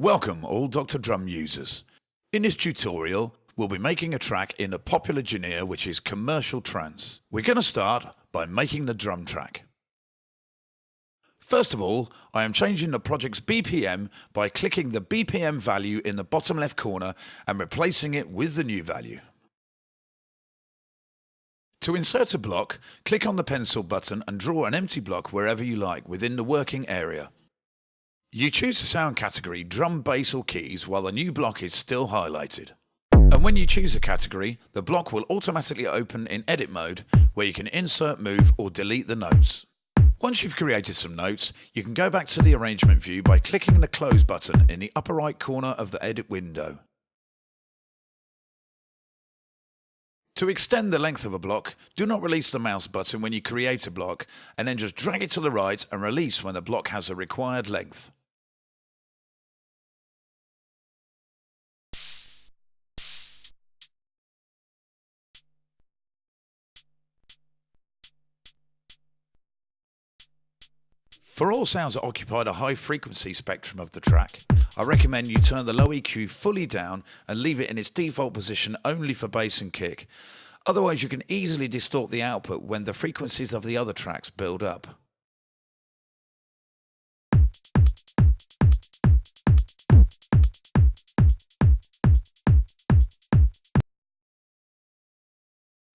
Welcome all Dr. Drum users. In this tutorial, we'll be making a track in a popular genre which is commercial trance. We're going to start by making the drum track. First of all, I am changing the project's BPM by clicking the BPM value in the bottom left corner and replacing it with the new value. To insert a block, click on the pencil button and draw an empty block wherever you like within the working area. You choose the sound category drum, bass or keys while the new block is still highlighted. And when you choose a category, the block will automatically open in edit mode where you can insert, move or delete the notes. Once you've created some notes, you can go back to the arrangement view by clicking the close button in the upper right corner of the edit window. To extend the length of a block, do not release the mouse button when you create a block and then just drag it to the right and release when the block has the required length. For all sounds that occupy the high frequency spectrum of the track, I recommend you turn the low EQ fully down and leave it in its default position only for bass and kick. Otherwise you can easily distort the output when the frequencies of the other tracks build up.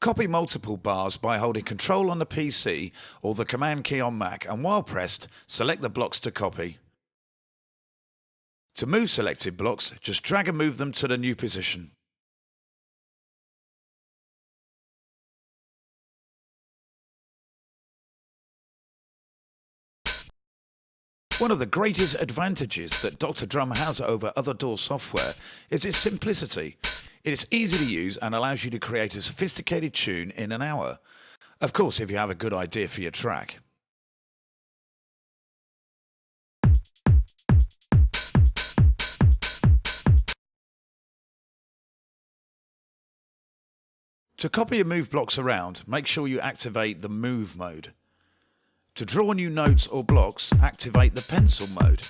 Copy multiple bars by holding Control on the PC or the Command key on Mac, and while pressed, select the blocks to copy. To move selected blocks, just drag and move them to the new position. One of the greatest advantages that Dr. Drum has over other DAW software is its simplicity. It is easy to use and allows you to create a sophisticated tune in an hour. Of course, if you have a good idea for your track. To copy and move blocks around, make sure you activate the Move mode. To draw new notes or blocks, activate the Pencil mode.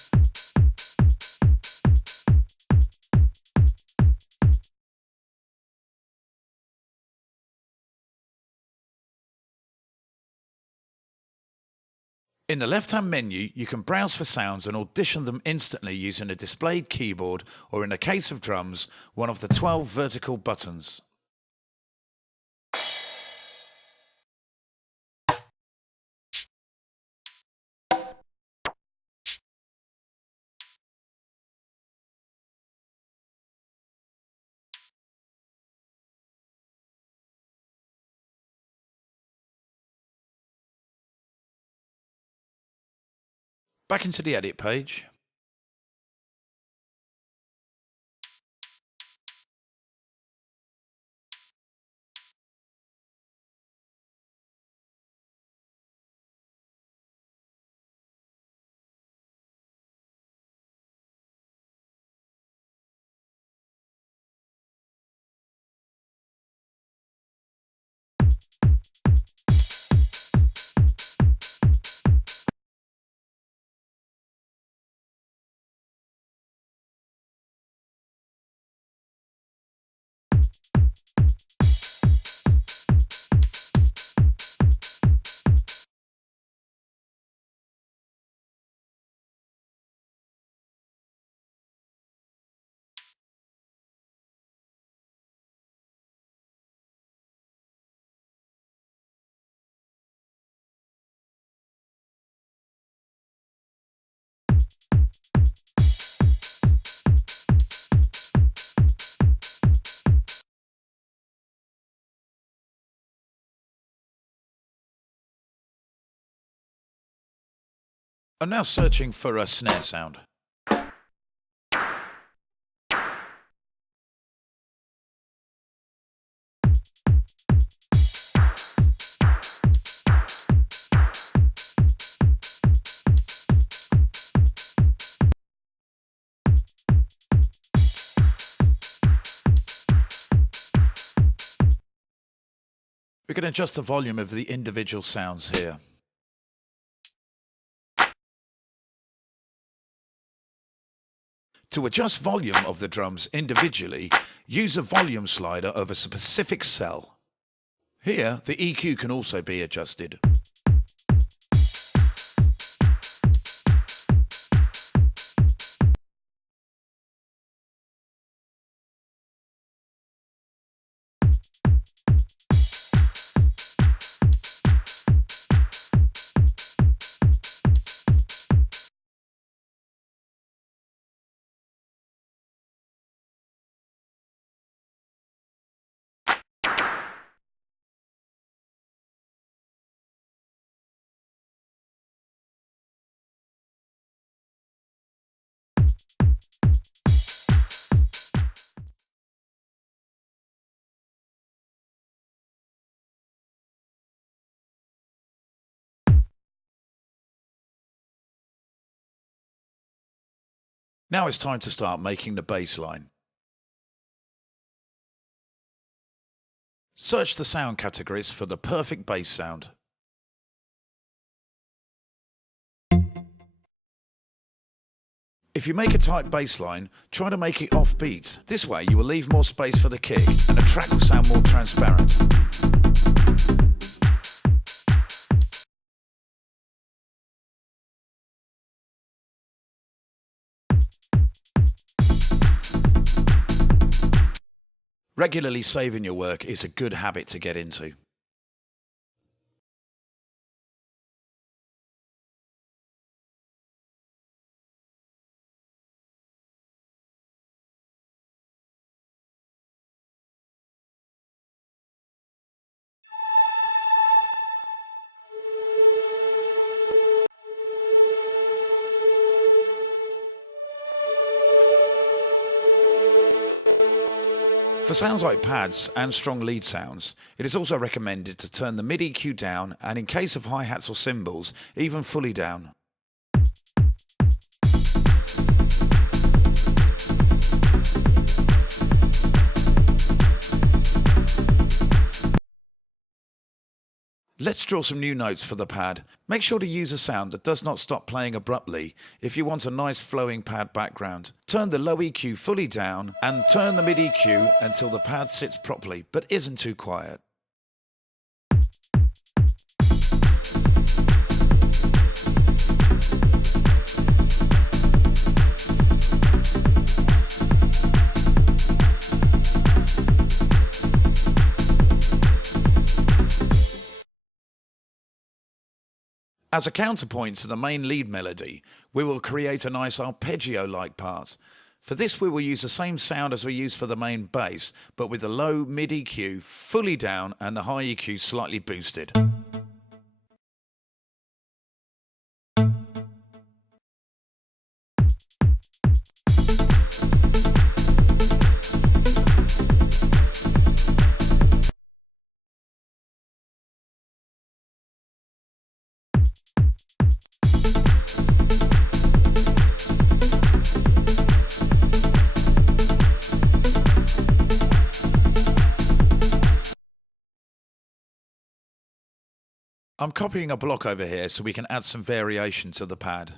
In the left-hand menu, you can browse for sounds and audition them instantly using a displayed keyboard or, in the case of drums, one of the 12 vertical buttons. Back into the edit page. I'm now searching for a snare sound. We can adjust the volume of the individual sounds here. To adjust volume of the drums individually, use a volume slider of a specific cell. Here, the EQ can also be adjusted. Now it's time to start making the bass line. Search the sound categories for the perfect bass sound. If you make a tight bass line, try to make it offbeat. This way you will leave more space for the kick and the track will sound more transparent. Regularly saving your work is a good habit to get into. For sounds like pads and strong lead sounds, it is also recommended to turn the mid EQ down and in case of hi-hats or cymbals, even fully down. Let's draw some new notes for the pad. Make sure to use a sound that does not stop playing abruptly if you want a nice flowing pad background. Turn the low EQ fully down and turn the mid EQ until the pad sits properly but isn't too quiet. As a counterpoint to the main lead melody, we will create a nice arpeggio-like part. For this we will use the same sound as we use for the main bass, but with the low mid EQ fully down and the high EQ slightly boosted. I'm copying a block over here so we can add some variation to the pad.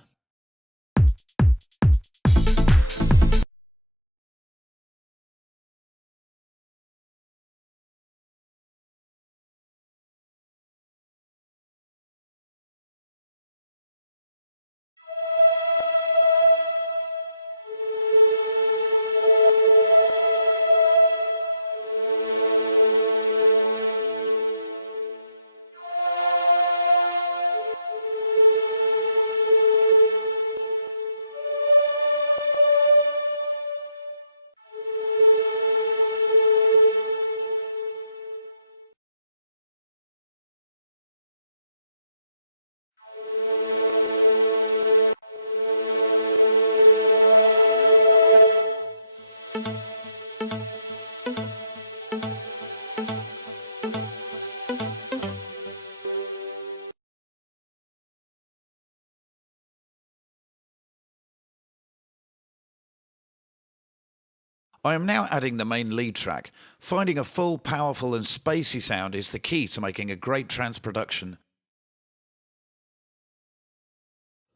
I am now adding the main lead track. Finding a full, powerful and spacey sound is the key to making a great trance production.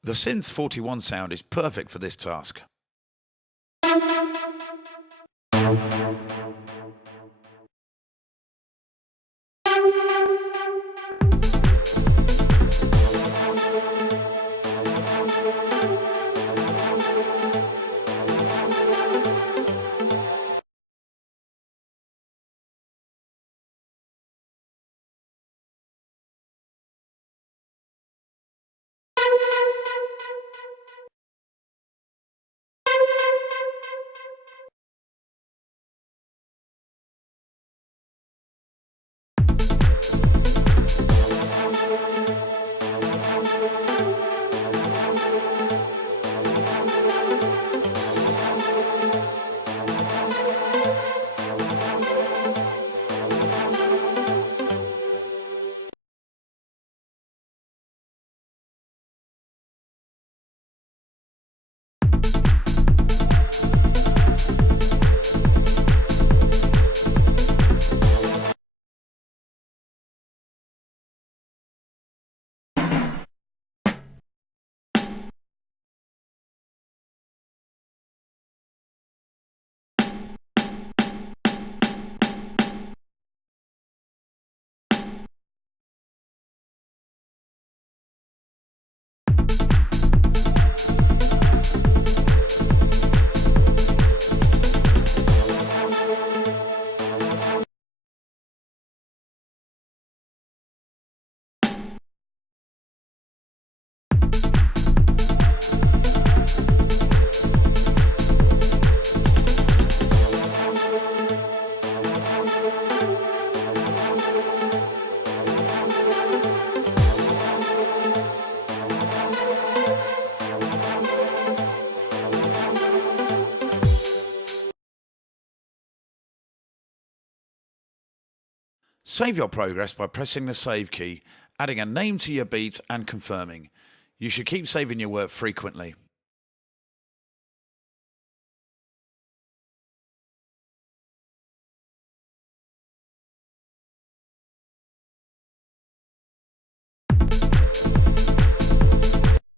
The Synth 41 sound is perfect for this task. Save your progress by pressing the save key, adding a name to your beat and confirming. You should keep saving your work frequently.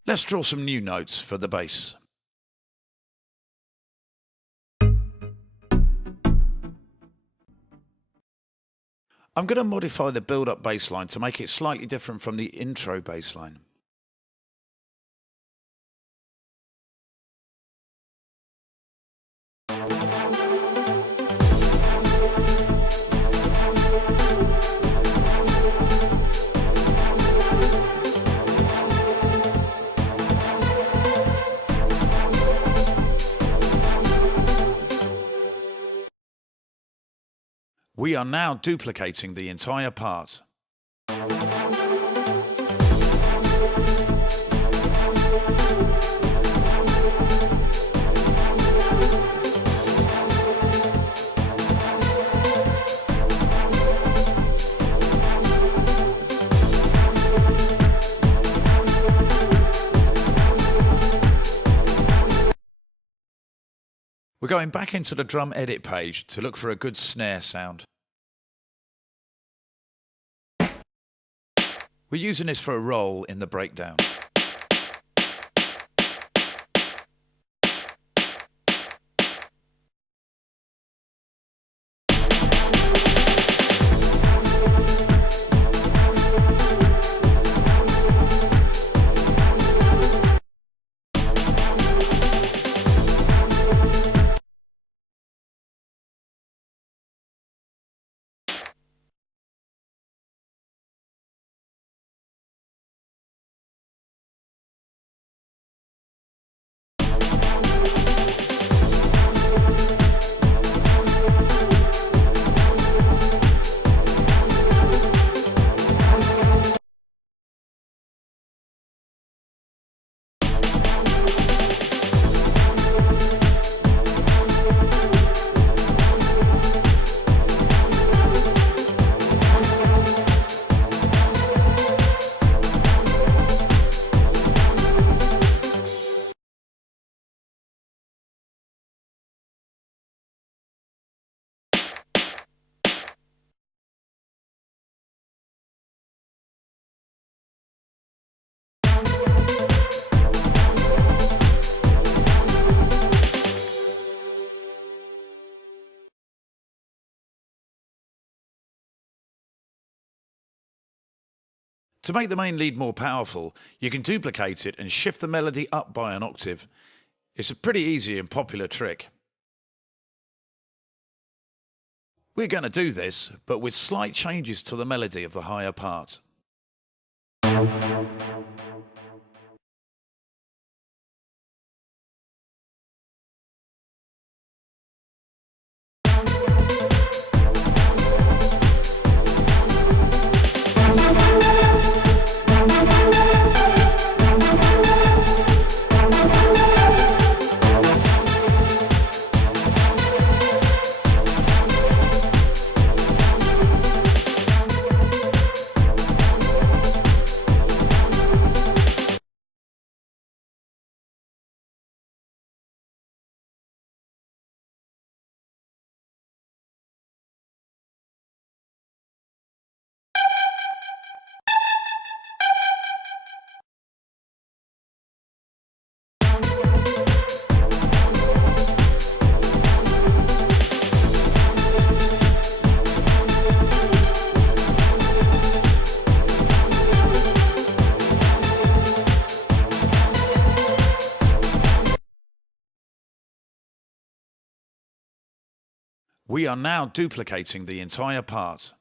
Let's draw some new notes for the bass. I'm going to modify the build-up bass line to make it slightly different from the intro bass line. We are now duplicating the entire part. We're going back into the drum edit page to look for a good snare sound. We're using this for a roll in the breakdown. To make the main lead more powerful, you can duplicate it and shift the melody up by an octave. It's a pretty easy and popular trick. We're going to do this, but with slight changes to the melody of the higher part. We are now duplicating the entire part.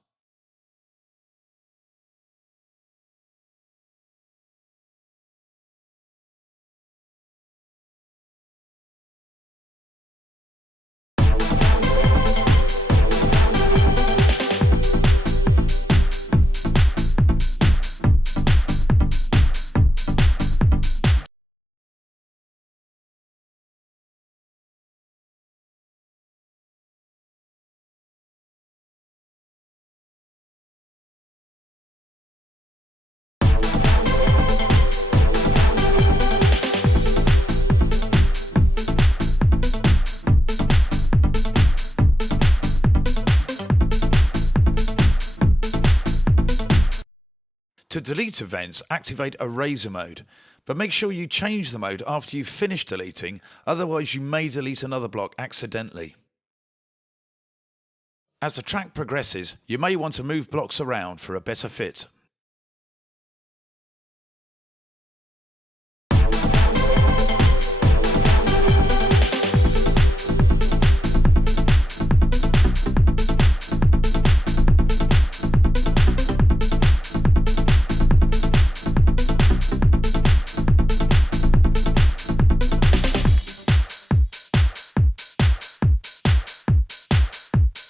To delete events, activate Eraser mode, but make sure you change the mode after you've finished deleting, otherwise you may delete another block accidentally. As the track progresses, you may want to move blocks around for a better fit.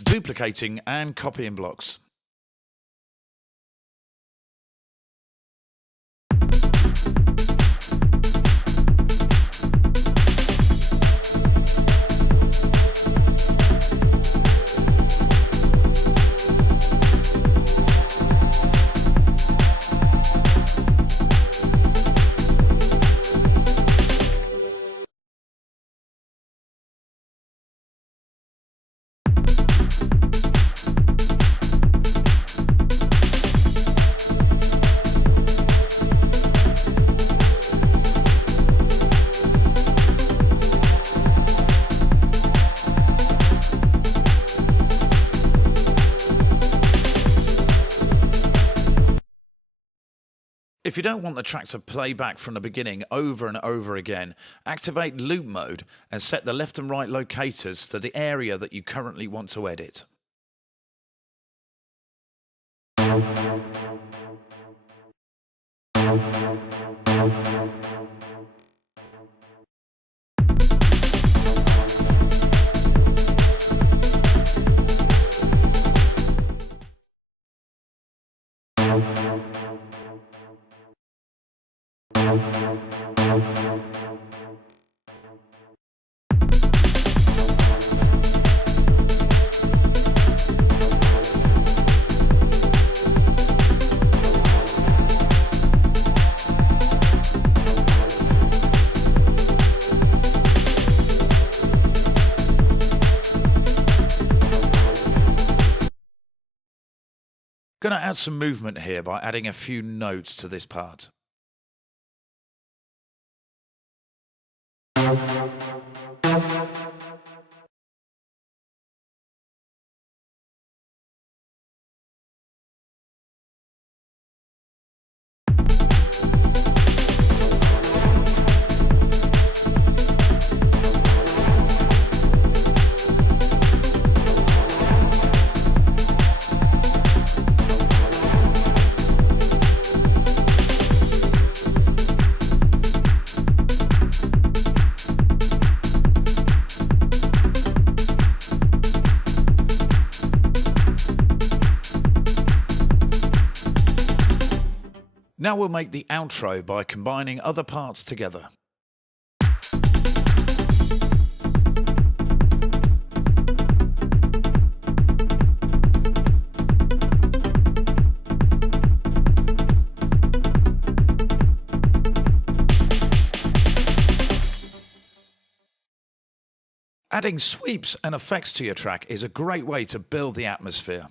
Duplicating and copying blocks. If you don't want the track to play back from the beginning over and over again, activate loop mode and set the left and right locators to the area that you currently want to edit. I'm going to add some movement here by adding a few notes to this part. Now we'll make the outro by combining other parts together. Adding sweeps and effects to your track is a great way to build the atmosphere.